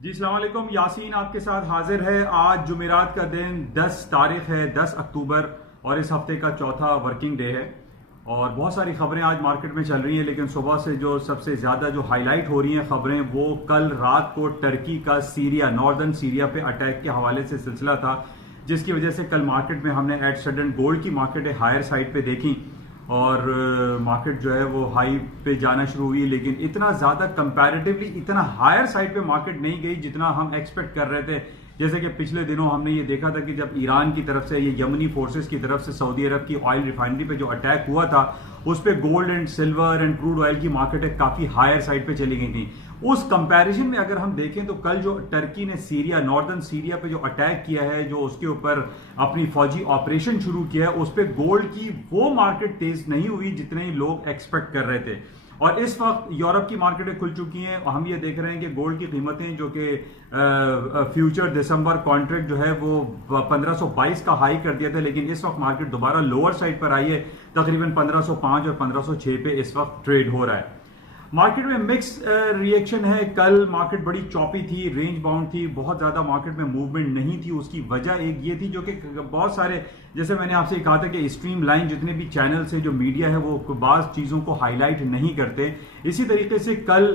جی السلام علیکم، یاسین آپ کے ساتھ حاضر ہے۔ آج جمعرات کا دن 10 تاریخ ہے، 10 اکتوبر، اور اس ہفتے کا چوتھا ورکنگ ڈے ہے، اور بہت ساری خبریں آج مارکیٹ میں چل رہی ہیں، لیکن صبح سے جو سب سے زیادہ جو ہائی لائٹ ہو رہی ہیں خبریں، وہ کل رات کو ٹرکی کا سیریا، ناردرن سیریا پہ اٹیک کے حوالے سے سلسلہ تھا، جس کی وجہ سے کل مارکیٹ میں ہم نے ایٹ سڈن گولڈ کی مارکیٹ ہائر سائڈ پہ دیکھی، اور مارکیٹ جو ہے وہ ہائی پہ جانا شروع ہوئی، لیکن اتنا زیادہ کمپیریٹیولی اتنا ہائر سائڈ پہ مارکیٹ نہیں گئی جتنا ہم ایکسپیکٹ کر رہے تھے۔ جیسے کہ پچھلے دنوں ہم نے یہ دیکھا تھا کہ جب ایران کی طرف سے، یہ یمنی فورسز کی طرف سے سعودی عرب کی آئل ریفائنری پہ جو اٹیک ہوا تھا، اس پہ gold and silver and crude oil کی مارکیٹیں کافی ہائر سائڈ پہ چلی گئی تھیں۔ اس کمپیریزن میں اگر ہم دیکھیں تو کل جو ٹرکی نے سیریا، ناردرن سیریا پہ جو اٹیک کیا ہے، جو اس کے اوپر اپنی فوجی آپریشن شروع کیا ہے، اس پہ گولڈ کی وہ مارکیٹ تیز نہیں ہوئی جتنے لوگ ایکسپیکٹ کر رہے تھے، اور اس وقت یورپ کی مارکیٹیں کھل چکی ہیں، اور ہم یہ دیکھ رہے ہیں کہ گولڈ کی قیمتیں جو کہ فیوچر دسمبر کانٹریکٹ جو ہے وہ 1522 کا ہائی کر دیا تھا، لیکن اس وقت مارکیٹ دوبارہ لوور سائڈ پر آئی ہے، تقریباً 1505 اور 1506 پہ اس وقت ٹریڈ ہو رہا ہے۔ مارکیٹ میں مکس ریئیکشن ہے۔ کل مارکیٹ بڑی چوپی تھی، رینج باؤنڈ تھی، بہت زیادہ مارکیٹ میں موومنٹ نہیں تھی۔ اس کی وجہ ایک یہ تھی جو کہ بہت سارے، جیسے میں نے آپ سے کہا تھا کہ اسٹریم لائن جتنے بھی چینلز ہیں، جو میڈیا ہے، وہ بعض چیزوں کو ہائی لائٹ نہیں کرتے۔ اسی طریقے سے کل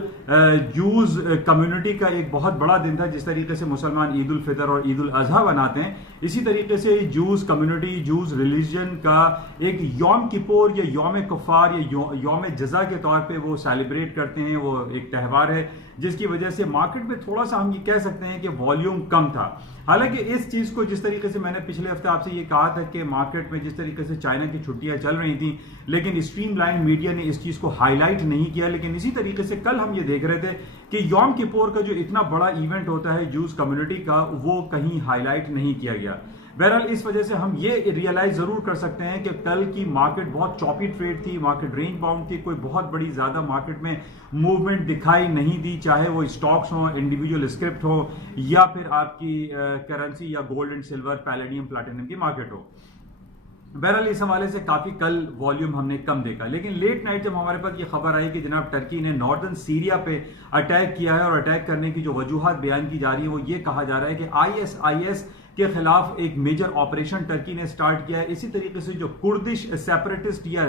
جوز کمیونٹی کا ایک بہت بڑا دن تھا، جس طریقے سے مسلمان عید الفطر اور عید الاضحیٰ مناتے ہیں، اسی طریقے سے جوز کمیونٹی، جوز ریلیجن کا ایک یوم کپور یا یوم کفار یا یوم جزا کے طور پہ وہ سیلیبریٹ کرتے ہیں، وہ ایک تہوار ہے، جس کی وجہ سے مارکیٹ میں تھوڑا سا ہم یہ کہہ سکتے ہیں کہ والیوم کم تھا۔ حالانکہ اس چیز کو، جس طریقے سے میں نے پچھلے ہفتے آپ سے یہ کہا تھا کہ مارکیٹ میں جس طریقے سے چائنا کی چھٹیاں چل رہی تھیں، لیکن اسٹریم لائن میڈیا نے اس چیز کو ہائی لائٹ نہیں کیا، لیکن اسی طریقے سے کل ہم یہ دیکھ رہے تھے کہ یوم کپور کا جو اتنا بڑا ایونٹ ہوتا ہے جوز کمیونٹی کا، وہ کہیں ہائی لائٹ نہیں کیا گیا۔ بہرحال اس وجہ سے ہم یہ ریئلائز ضرور کر سکتے ہیں کہ کل کی مارکیٹ بہت چوپی ٹریڈ تھی، مارکیٹ رینج باؤنڈ تھی، کوئی بہت بڑی زیادہ مارکیٹ میں موومنٹ دکھائی نہیں دی، چاہے وہ اسٹاکس ہوں، انڈیویجول اسکرپٹ ہو، یا پھر آپ کی کرنسی یا gold and silver, palladium, platinum کی مارکیٹ ہو۔ بہرحال اس حوالے سے کافی کل والیوم ہم نے کم دیکھا، لیکن لیٹ نائٹ جب ہمارے پاس یہ خبر آئی کہ جناب ٹرکی نے ناردرن سیریا پہ اٹیک کیا ہے، اور اٹیک کرنے کی جو وجوہات بیان کی جا رہی ہیں، وہ یہ کہا جا رہا ہے کہ ISIS کے خلاف ایک میجر آپریشن ٹرکی نے سٹارٹ کیا ہے۔ اسی طریقے سے جو کردش سیپریٹسٹ یا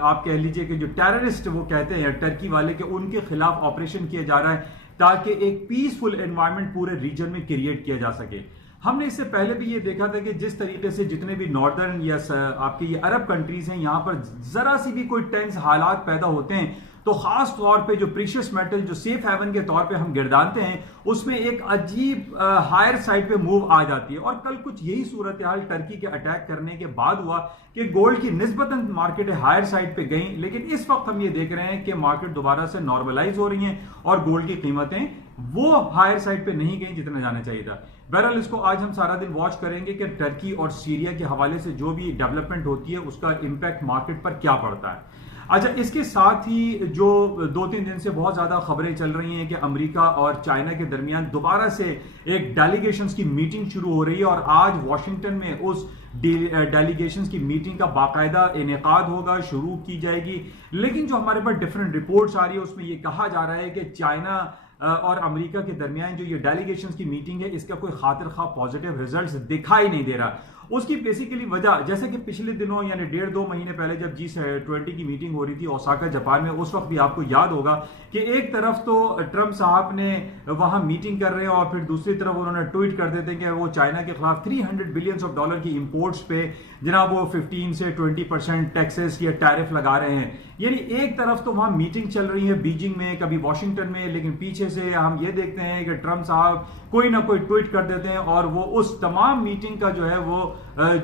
آپ کہہ لیجئے کہ جو ٹیررسٹ وہ کہتے ہیں ٹرکی والے، کہ ان کے خلاف آپریشن کیا جا رہا ہے تاکہ ایک پیسفل انوائرمنٹ پورے ریجن میں کریٹ کیا جا سکے۔ ہم نے اس سے پہلے بھی یہ دیکھا تھا کہ جس طریقے سے جتنے بھی ناردرن یا آپ کے یہ عرب کنٹریز ہیں، یہاں پر ذرا سی بھی کوئی ٹینس حالات پیدا ہوتے ہیں تو خاص طور پہ جو پریشیس میٹل جو سیف ہیون کے طور پہ ہم گردانتے ہیں، اس میں ایک عجیب ہائر سائڈ پہ موو آ جاتی ہے، اور کل کچھ یہی صورتحال ٹرکی کے اٹیک کرنے کے بعد ہوا کہ گولڈ کی نسبتاً مارکیٹیں ہائر سائڈ پہ گئیں، لیکن اس وقت ہم یہ دیکھ رہے ہیں کہ مارکیٹ دوبارہ سے نارملائز ہو رہی ہیں، اور گولڈ کی قیمتیں وہ ہائر سائڈ پہ نہیں گئیں جتنا جانا چاہیے تھا۔ بہرحال اس کو آج ہم سارا دن واچ کریں گے کہ ٹرکی اور سیریا کے حوالے سے جو بھی ڈیولپمنٹ ہوتی ہے، اس کا امپیکٹ مارکیٹ پر کیا پڑتا ہے۔ اچھا، اس کے ساتھ ہی جو 2-3 دن سے بہت زیادہ خبریں چل رہی ہیں کہ امریکہ اور چائنا کے درمیان دوبارہ سے ایک ڈیلیگیشنز کی میٹنگ شروع ہو رہی ہے، اور آج واشنگٹن میں اس ڈیلیگیشنز کی میٹنگ کا باقاعدہ انعقاد ہوگا، شروع کی جائے گی، لیکن جو ہمارے پاس ڈفرینٹ رپورٹس آ رہی ہے، اس میں یہ کہا جا رہا ہے کہ چائنا اور امریکہ کے درمیان جو یہ ڈیلیگیشنز کی میٹنگ ہے، اس کا کوئی خاطر خواہ پازیٹیو ریزلٹس دکھائی نہیں دے رہا۔ اس کی بیسیکلی وجہ، جیسے کہ پچھلے دنوں یعنی 1.5-2 مہینے پہلے جب G20 کی میٹنگ ہو رہی تھی اوساکا جاپان میں، اس وقت بھی آپ کو یاد ہوگا کہ ایک طرف تو ٹرمپ صاحب نے وہاں میٹنگ کر رہے ہیں، اور پھر دوسری طرف انہوں نے ٹویٹ کر دیتے ہیں کہ وہ چائنا کے خلاف $300 بلین کی امپورٹس پہ جناب وہ 15 سے 20% ٹیکسز یا ٹیرف لگا رہے ہیں۔ یعنی ایک طرف تو وہاں میٹنگ چل رہی ہے بیجنگ میں، کبھی واشنگٹن میں، لیکن پیچھے سے ہم یہ دیکھتے ہیں کہ ٹرمپ صاحب کوئی نہ کوئی ٹویٹ کر دیتے ہیں، اور وہ اس تمام میٹنگ کا جو ہے وہ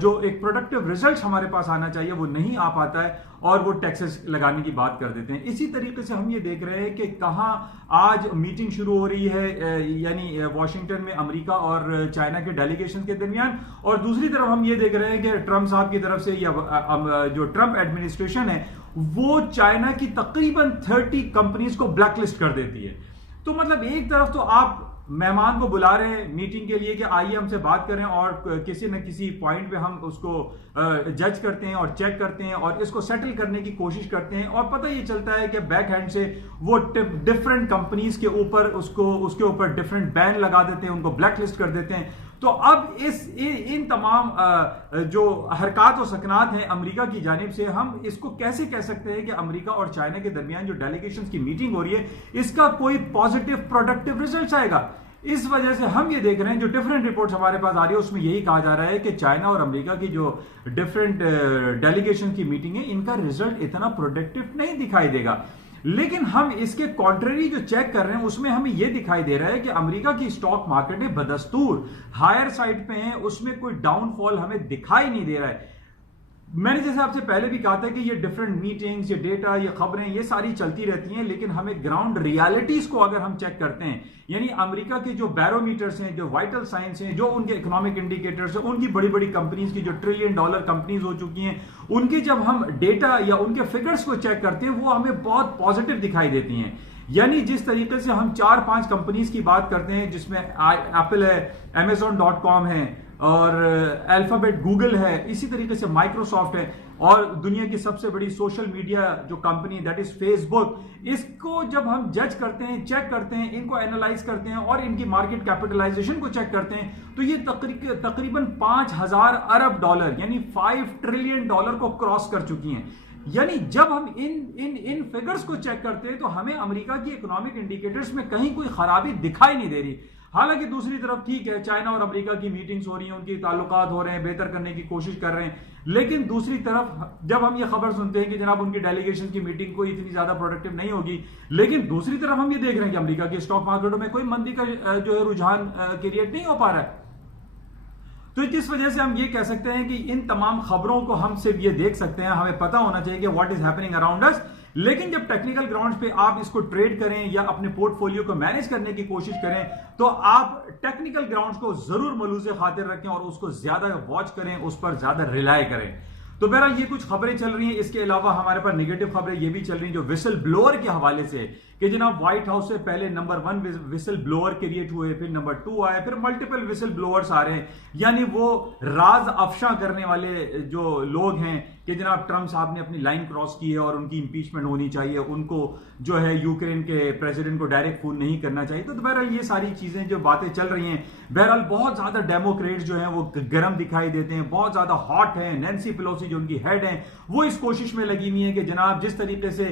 جو ایک پروڈکٹیو ریزلٹ ہمارے پاس آنا چاہیے وہ نہیں آ پاتا ہے، اور وہ ٹیکسز لگانے کی بات کر دیتے ہیں۔ اسی طریقے سے ہم یہ دیکھ رہے ہیں کہ کہاں آج میٹنگ شروع ہو رہی ہے، یعنی واشنگٹن میں امریکہ اور چائنا کے ڈیلیگیشن کے درمیان، اور دوسری طرف ہم یہ دیکھ رہے ہیں کہ ٹرمپ صاحب کی طرف سے یا جو ٹرمپ ایڈمنسٹریشن ہے وہ چائنا کی تقریباً 30 کمپنیز کو بلیک لسٹ کر دیتی ہے۔ تو مطلب ایک طرف تو آپ مہمان کو بلا رہے ہیں میٹنگ کے لیے کہ آئیے ہم سے بات کریں، اور کسی نہ کسی پوائنٹ پہ ہم اس کو جج کرتے ہیں اور چیک کرتے ہیں اور اس کو سیٹل کرنے کی کوشش کرتے ہیں، اور پتہ یہ چلتا ہے کہ بیک ہینڈ سے وہ ڈفرینٹ کمپنیز کے اوپر اس کے اوپر ڈفرینٹ بین لگا دیتے ہیں، ان کو بلیک لسٹ کر دیتے ہیں۔ تو اب ان تمام جو حرکات و سکنات ہیں امریکہ کی جانب سے، ہم اس کو کیسے کہہ سکتے ہیں کہ امریکہ اور چائنا کے درمیان جو ڈیلیگیشنز کی میٹنگ ہو رہی ہے اس کا کوئی پازیٹیو پروڈکٹیو ریزلٹس آئے گا؟ اس وجہ سے ہم یہ دیکھ رہے ہیں جو ڈیفرنٹ رپورٹس ہمارے پاس آ رہی ہے اس میں یہی کہا جا رہا ہے کہ چائنا اور امریکہ کی جو ڈیفرنٹ ڈیلیگیشن کی میٹنگ ہے ان کا ریزلٹ اتنا پروڈکٹیو نہیں دکھائی دے گا۔ لیکن ہم اس کے کانٹریری جو چیک کر رہے ہیں اس میں ہمیں یہ دکھائی دے رہا ہے کہ امریکہ کی اسٹاک مارکیٹ بدستور ہائر سائڈ پہ ہیں، اس میں کوئی ڈاؤن فال ہمیں دکھائی نہیں دے رہا ہے۔ میں نے جیسے آپ سے پہلے بھی کہا تھا کہ یہ ڈفرینٹ میٹنگز، یہ ڈیٹا، یہ خبریں، یہ ساری چلتی رہتی ہیں، لیکن ہمیں گراؤنڈ ریالٹیز کو اگر ہم چیک کرتے ہیں، یعنی امریکہ کے جو بیرومیٹرز ہیں، جو وائٹل سائنس ہیں، جو ان کے اکنامک انڈیکیٹرز ہیں، ان کی بڑی بڑی کمپنیز کی جو $1 ٹریلین کمپنیز ہو چکی ہیں، ان کی جب ہم ڈیٹا یا ان کے فگرز کو چیک کرتے ہیں وہ ہمیں بہت پازیٹیو دکھائی دیتی ہیں۔ یعنی جس طریقے سے ہم 4-5 کمپنیز کی بات کرتے ہیں جس میں ایپل ہے، Amazon.com ہے اور الفابیٹ گوگل ہے، اسی طریقے سے مائکروسافٹ ہے، اور دنیا کی سب سے بڑی سوشل میڈیا جو کمپنی دیٹ از فیس بک، اس کو جب ہم جج کرتے ہیں، چیک کرتے ہیں، ان کو اینالائز کرتے ہیں اور ان کی مارکیٹ کیپٹلائزیشن کو چیک کرتے ہیں تو یہ تقریباً $5,000 ارب یعنی $5 ٹریلین کو کراس کر چکی ہیں۔ یعنی جب ہم ان فگرز کو چیک کرتے ہیں تو ہمیں امریکہ کی اکنامک انڈیکیٹرز میں کہیں کوئی خرابی دکھائی نہیں دے رہی۔ حالانکہ دوسری طرف ٹھیک ہے، چائنا اور امریکہ کی میٹنگز ہو رہی ہیں، ان کی تعلقات ہو رہے ہیں، بہتر کرنے کی کوشش کر رہے ہیں، لیکن دوسری طرف جب ہم یہ خبر سنتے ہیں کہ جناب ان کی ڈیلیگیشن کی میٹنگ کوئی اتنی زیادہ پروڈکٹیو نہیں ہوگی، لیکن دوسری طرف ہم یہ دیکھ رہے ہیں کہ امریکہ کے اسٹاک مارکیٹوں میں کوئی مندی کا جو ہے رجحان کریٹ نہیں ہو پا رہا ہے۔ تو جس وجہ سے ہم یہ کہہ سکتے ہیں کہ ان تمام خبروں کو ہم صرف یہ دیکھ سکتے ہیں، ہمیں پتہ ہونا چاہیے کہ واٹ از ہیپننگ اراؤنڈ اس، لیکن جب ٹیکنیکل گراؤنڈز پہ آپ اس کو ٹریڈ کریں یا اپنے پورٹ فولیو کو مینیج کرنے کی کوشش کریں تو آپ ٹیکنیکل گراؤنڈز کو ضرور ملوث خاطر رکھیں اور اس کو زیادہ واچ کریں، اس پر زیادہ ریلائی کریں۔ تو بہرحال یہ کچھ خبریں چل رہی ہیں، اس کے علاوہ ہمارے پاس نیگیٹو خبریں یہ بھی چل رہی ہیں جو وسل بلوور کے حوالے سے کہ جناب وائٹ ہاؤس سے پہلے نمبر 1 وسل بلوور کریٹ ہوئے، پھر نمبر 2 آئے، پھر ملٹیپل وسل بلوورز آ رہے ہیں، یعنی وہ راز افشاں کرنے والے جو لوگ ہیں کہ جناب ٹرمپ صاحب نے اپنی لائن کراس کی ہے اور ان کی امپیچمنٹ ہونی چاہیے، ان کو جو ہے یوکرین کے پریزیڈنٹ کو ڈائریکٹ فون نہیں کرنا چاہیے۔ تو بہرحال یہ ساری چیزیں جو باتیں چل رہی ہیں، بہرحال بہت زیادہ ڈیموکریٹس جو ہیں وہ گرم دکھائی دیتے ہیں، بہت زیادہ ہاٹ ہیں۔ نینسی پیلوسی جو ان کی ہیڈ ہیں وہ اس کوشش میں لگی ہوئی ہیں کہ جناب جس طریقے سے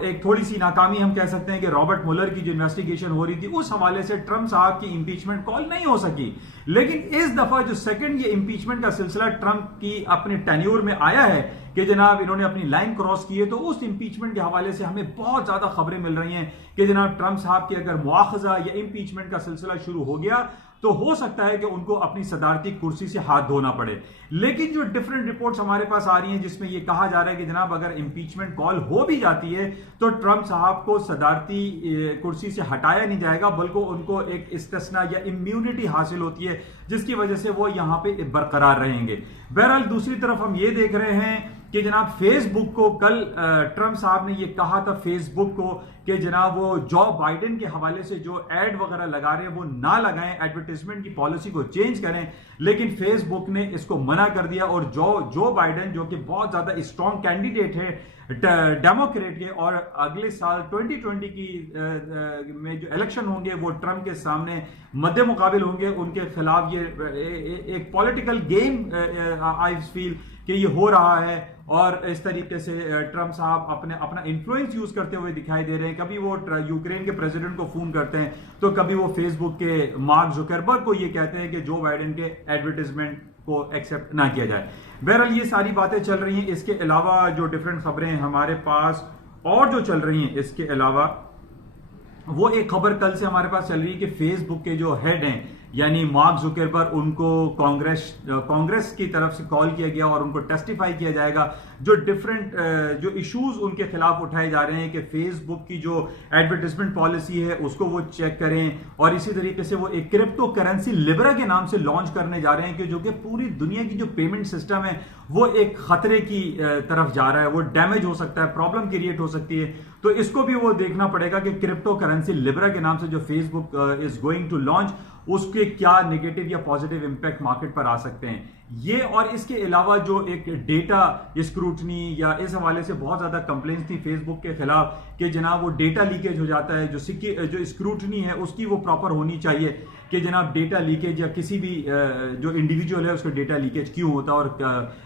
ایک تھوڑی سی ناکامی ہم کہہ سکتے ہیں کہ رابرٹ مولر کی جو انویسٹیگیشن ہو رہی تھی اس حوالے سے ٹرمپ صاحب کی امپیچمنٹ کال نہیں ہو سکی، لیکن اس دفعہ جو سیکنڈ یہ امپیچمنٹ کا سلسلہ ٹرمپ کی اپنے ٹینیور میں آیا ہے کہ جناب انہوں نے اپنی لائن کراس کی ہے، تو اس امپیچمنٹ کے حوالے سے ہمیں بہت زیادہ خبریں مل رہی ہیں کہ جناب ٹرمپ صاحب کی اگر مواخذہ یا امپیچمنٹ کا سلسلہ شروع ہو گیا تو ہو سکتا ہے کہ ان کو اپنی صدارتی کرسی سے ہاتھ دھونا پڑے۔ لیکن جو ڈیفرنٹ رپورٹس ہمارے پاس آ رہی ہیں جس میں یہ کہا جا رہا ہے کہ جناب اگر امپیچمنٹ کال ہو بھی جاتی ہے تو ٹرمپ صاحب کو صدارتی کرسی سے ہٹایا نہیں جائے گا، بلکہ ان کو ایک استثناء یا امیونٹی حاصل ہوتی ہے جس کی وجہ سے وہ یہاں پہ برقرار رہیں گے۔ بہرحال دوسری طرف ہم یہ دیکھ رہے ہیں کہ جناب فیس بک کو کل ٹرمپ صاحب نے یہ کہا تھا فیس بک کو کہ جناب وہ جو بائیڈن کے حوالے سے جو ایڈ وغیرہ لگا رہے ہیں وہ نہ لگائیں، ایڈورٹائزمنٹ کی پالیسی کو چینج کریں، لیکن فیس بک نے اس کو منع کر دیا اور جو بائیڈن جو کہ بہت زیادہ اسٹرانگ کینڈیڈیٹ ہے ڈیموکریٹ کے، اور اگلے سال 2020 کی میں جو الیکشن ہوں گے وہ ٹرمپ کے سامنے مد مقابل ہوں گے، ان کے خلاف یہ ایک پولیٹیکل گیم آئی فیل کہ یہ ہو رہا ہے، اور اس طریقے سے ٹرمپ صاحب اپنا انفلوئنس یوز کرتے ہوئے دکھائی دے رہے ہیں۔ کبھی وہ یوکرین کے پریزیڈنٹ کو فون کرتے ہیں تو کبھی وہ فیس بک کے مارک زکربرگ کو یہ کہتے ہیں کہ جو بائیڈن کے ایڈورٹائزمنٹ کو ایکسیپٹ نہ کیا جائے۔ بہرحال یہ ساری باتیں چل رہی ہیں۔ اس کے علاوہ جو ڈیفرنٹ خبریں ہمارے پاس اور جو چل رہی ہیں اس کے علاوہ وہ ایک خبر کل سے ہمارے پاس چل رہی ہے کہ فیس بک کے جو ہیڈ ہیں یعنی مارک زکربرگ، ان کو کانگریس کی طرف سے کال کیا گیا اور ان کو ٹیسٹیفائی کیا جائے گا جو ڈیفرنٹ جو ایشوز ان کے خلاف اٹھائے جا رہے ہیں کہ فیس بک کی جو ایڈورٹائزمنٹ پالیسی ہے اس کو وہ چیک کریں، اور اسی طریقے سے وہ ایک کرپٹو کرنسی لیبرا کے نام سے لانچ کرنے جا رہے ہیں کہ جو کہ پوری دنیا کی جو پیمنٹ سسٹم ہے وہ ایک خطرے کی طرف جا رہا ہے، وہ ڈیمیج ہو سکتا ہے، پرابلم کریٹ ہو سکتی ہے۔ تو اس کو بھی وہ دیکھنا پڑے گا کہ کرپٹو کرنسی لیبرا کے نام سے جو Facebook is going to launch اس کے کیا نیگیٹو یا پازیٹیو امپیکٹ مارکیٹ پر آ سکتے ہیں یہ. اور اس کے علاوہ جو ایک ڈیٹا اسکروٹنی یا اس حوالے سے بہت زیادہ کمپلینس تھی فیس بک کے خلاف کہ جناب وہ ڈیٹا لیکیج ہو جاتا ہے, جو اسکروٹنی ہے اس کی وہ پراپر ہونی چاہیے کہ جناب ڈیٹا لیکیج یا کسی بھی جو انڈیویجول ہے اس کا ڈیٹا لیکیج کیوں ہوتا ہے اور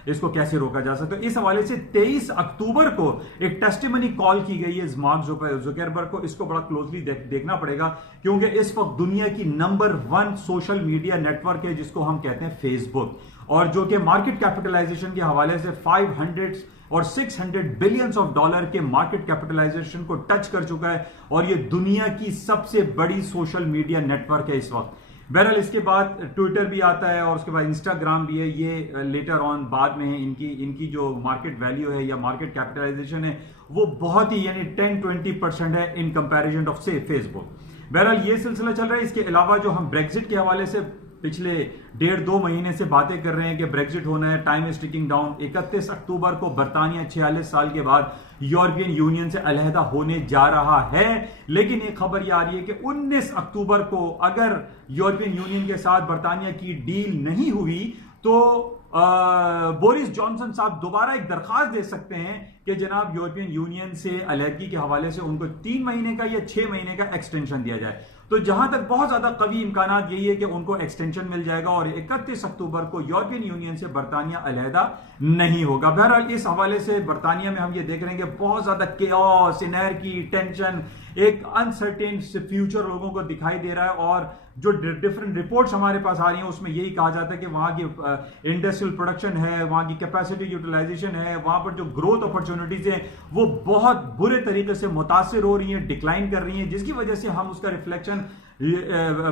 اس کو کیسے روکا جا سکتا ہے. اس حوالے سے 23 اکتوبر کو ایک ٹیسٹیمنی کال کی گئی ہے مارک زکربرگ کو. اس کو بڑا کلوزلی دیکھنا پڑے گا کیونکہ اس وقت دنیا کی number 1 social media net ہے جس کو ہم کہتے ہیں فیس بک, اور جو کہ مارکیٹ کیپٹلائزیشن کے حوالے سے 500 اور 600 بلینز آف ڈالر کے مارکیٹ کیپٹلائزیشن کو ٹچ کر چکا ہے اور یہ دنیا کی سب سے بڑی سوشل میڈیا نیٹ ورک ہے اس وقت. بہرحال اس کے بعد ٹویٹر بھی آتا ہے اور اس کے بعد انسٹاگرام بھی ہے. یہ لیٹر آن بعد میں ہے. ان کی جو مارکیٹ ویلیو ہے یا مارکیٹ کیپٹلائزیشن ہے وہ بہت ہی یعنی 10-20% ہے ان کمپیریزن آف سے فیس بک. بہرحال یہ سلسلہ چل رہا ہے. اس کے علاوہ جو ہم بریگزٹ کے حوالے سے پچھلے 1.5-2 مہینے سے باتیں کر رہے ہیں کہ بریگزٹ ہونا ہے, ٹائم از ٹکنگ ڈاؤن. 31 اکتوبر کو برطانیہ 46 سال کے بعد یورپین یونین سے علیحدہ ہونے جا رہا ہے, لیکن ایک خبر یہ آ رہی ہے کہ 19 اکتوبر کو اگر یورپین یونین کے ساتھ برطانیہ کی ڈیل نہیں ہوئی تو بورس جانسن صاحب دوبارہ ایک درخواست دے سکتے ہیں کہ جناب یورپین یونین سے علیحدگی کے حوالے سے ان کو 3 مہینے کا یا 6 مہینے کا ایکسٹینشن دیا جائے. تو جہاں تک بہت زیادہ قوی امکانات یہی ہے کہ ان کو ایکسٹینشن مل جائے گا اور 31 اکتوبر کو یورپین یونین سے برطانیہ علیحدہ نہیں ہوگا. بہرحال اس حوالے سے برطانیہ میں ہم یہ دیکھ رہے ہیں کہ بہت زیادہ کیوس, انرکی, ٹینشن, ایک انسرٹین فیوچر لوگوں کو دکھائی دے رہا ہے. اور جو ڈفرنٹ رپورٹس ہمارے پاس آ رہی ہیں اس میں یہی کہا جاتا ہے کہ وہاں کی انڈسٹریل پروڈکشن ہے, وہاں کی کیپیسٹی یوٹیلائزیشن ہے, وہاں پر جو گروتھ اپرچونٹیز ہیں وہ بہت برے طریقے سے متاثر ہو رہی ہیں, ڈکلائن کر رہی ہیں, جس کی وجہ سے ہم اس کا ریفلیکشن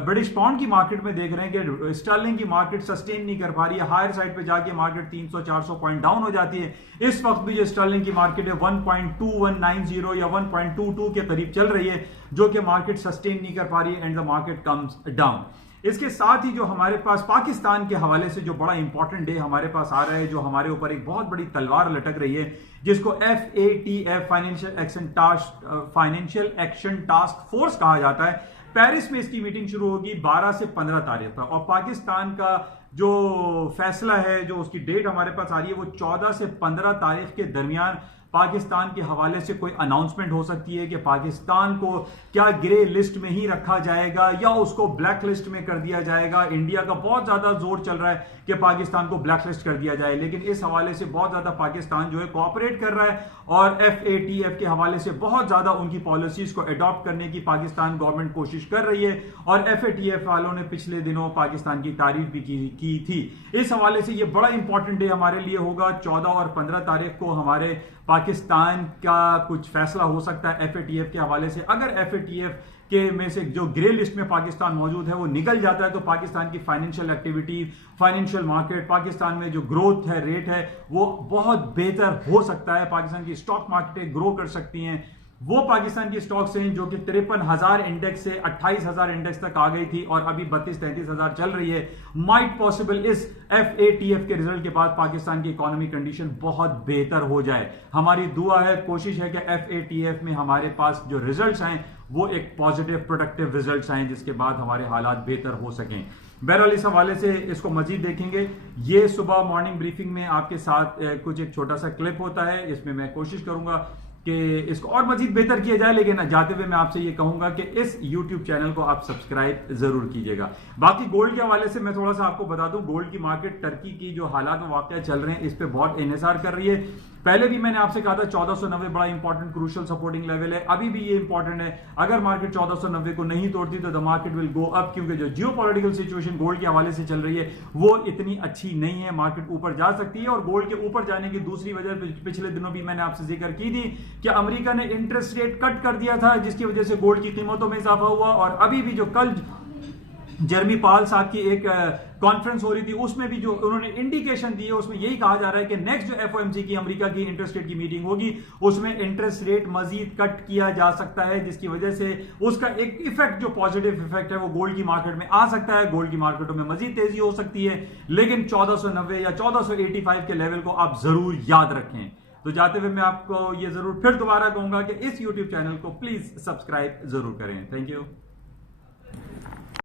برٹش پاؤنڈ کی مارکیٹ میں دیکھ رہے ہیں کہ اسٹرلنگ کی مارکیٹ سسٹین نہیں کر پا رہی ہے. ہائر سائڈ پہ جا کے مارکیٹ 300-400 پوائنٹ ڈاؤن ہو جاتی ہے. اس وقت بھی جو اسٹرلنگ کی مارکیٹ ہے 1.2190 یا 1.22 کے قریب چل رہی ہے, جو کہ مارکیٹ سسٹین نہیں کر پا رہی ہے and the market comes down. اس کے ساتھ ہی جو ہمارے پاس پاکستان کے حوالے سے جو بڑا امپورٹنٹ ڈے ہمارے پاس آ رہا ہے, جو ہمارے اوپر ایک بہت بڑی تلوار لٹک رہی ہے, جس کو FATF financial action task force کہا جاتا ہے. پیرس میں اس کی میٹنگ شروع ہوگی 12 سے 15 تاریخ تک, اور پاکستان کا جو فیصلہ ہے, جو اس کی ڈیٹ ہمارے پاس آ رہی ہے وہ 14 سے 15 تاریخ کے درمیان پاکستان کے حوالے سے کوئی اناؤنسمنٹ ہو سکتی ہے کہ پاکستان کو کیا گرے لسٹ میں ہی رکھا جائے گا یا اس کو بلیک لسٹ میں کر دیا جائے گا. انڈیا کا بہت زیادہ زور چل رہا ہے کہ پاکستان کو بلیک لسٹ کر دیا جائے, لیکن اس حوالے سے بہت زیادہ پاکستان جو ہے کوآپریٹ کر رہا ہے اور FATF کے حوالے سے بہت زیادہ ان کی پالیسیز کو اڈاپٹ کرنے کی پاکستان گورنمنٹ کوشش کر رہی ہے, اور FATF والوں نے پچھلے دنوں پاکستان کی تعریف بھی کی تھی. اس حوالے سے یہ بڑا امپورٹنٹ ڈے ہمارے لیے ہوگا. 14 اور 15 تاریخ کو ہمارے پاکستان کا کچھ فیصلہ ہو سکتا ہے FATF کے حوالے سے. اگر FATF کے میں سے جو گرے لسٹ میں پاکستان موجود ہے وہ نکل جاتا ہے تو پاکستان کی financial activity, financial market, Pakistan میں جو گروتھ ہے, ریٹ ہے, وہ بہت بہتر ہو سکتا ہے. پاکستان کی اسٹاک مارکیٹیں گرو کر سکتی ہیں. وہ پاکستان کی اسٹاکس ہیں جو کہ 53,000 انڈیکس سے 28,000 انڈیکس تک آ گئی تھی اور ابھی 32-33,000 چل رہی ہے. مائٹ پاسبل اس FATF کے ریزلٹ کے بعد پاکستان کی اکانومی کنڈیشن بہت بہتر ہو جائے. ہماری دعا ہے, کوشش ہے کہ FATF میں ہمارے پاس جو ریزلٹس ہیں وہ ایک پازیٹیو پروڈکٹیو ریزلٹس آئیں جس کے بعد ہمارے حالات بہتر ہو سکیں. بہرحال اس حوالے سے اس کو مزید دیکھیں گے. یہ صبح مارننگ بریفنگ میں آپ کے ساتھ کچھ ایک چھوٹا سا کلپ ہوتا ہے, اس میں کوشش کروں گا کہ اس کو اور مزید بہتر کیا جائے, لیکن جاتے ہوئے میں آپ سے یہ کہوں گا کہ اس YouTube چینل کو آپ سبسکرائب ضرور کیجئے گا. باقی گولڈ کے حوالے سے میں تھوڑا سا آپ کو بتا دوں, گولڈ کی مارکیٹ ٹرکی کی جو حالات و واقعہ چل رہے ہیں اس پہ بہت انحصار کر رہی ہے. پہلے بھی میں نے آپ سے کہا تھا 1490 بڑا امپورٹنٹ کروشل سپورٹنگ لیول ہے, ابھی بھی یہ امپورٹنٹ ہے. اگر مارکیٹ 1490 کو نہیں توڑتی تو دا مارکیٹ ول گو اپ, کیونکہ جو جیو پولیٹیکل سچویشن گولڈ کے حوالے سے چل رہی ہے وہ اتنی اچھی نہیں ہے. مارکیٹ اوپر جا سکتی ہے, اور گولڈ کے اوپر جانے کی دوسری وجہ پچھلے دنوں بھی میں نے آپ سے ذکر کی تھی کہ امریکہ نے انٹرسٹ ریٹ کٹ کر دیا تھا, جس کی وجہ سے گولڈ کی قیمتوں میں اضافہ ہوا. اور ابھی بھی جو کل جرمی پال صاحب کی ایک کانفرنس ہو رہی تھی اس میں بھی جو انہوں نے انڈیکیشن دی ہے اس میں یہی کہا جا رہا ہے کہ نیکسٹ جو FOMC کی امریکہ کی انٹرسٹ ریٹ کی میٹنگ ہوگی اس میں انٹرسٹ ریٹ مزید کٹ کیا جا سکتا ہے, جس کی وجہ سے اس کا ایک ایفیکٹ جو پازیٹیو ایفیکٹ ہے وہ گولڈ کی مارکیٹ میں آ سکتا ہے. گولڈ کی مارکیٹوں میں مزید تیزی ہو سکتی ہے, لیکن 1490 یا 1485 کے لیول کو آپ ضرور یاد رکھیں. تو جاتے ہوئے میں آپ کو یہ ضرور پھر دوبارہ کہوں گا کہ اس یوٹیوب چینل کو پلیز سبسکرائب ضرور کریں. Thank you.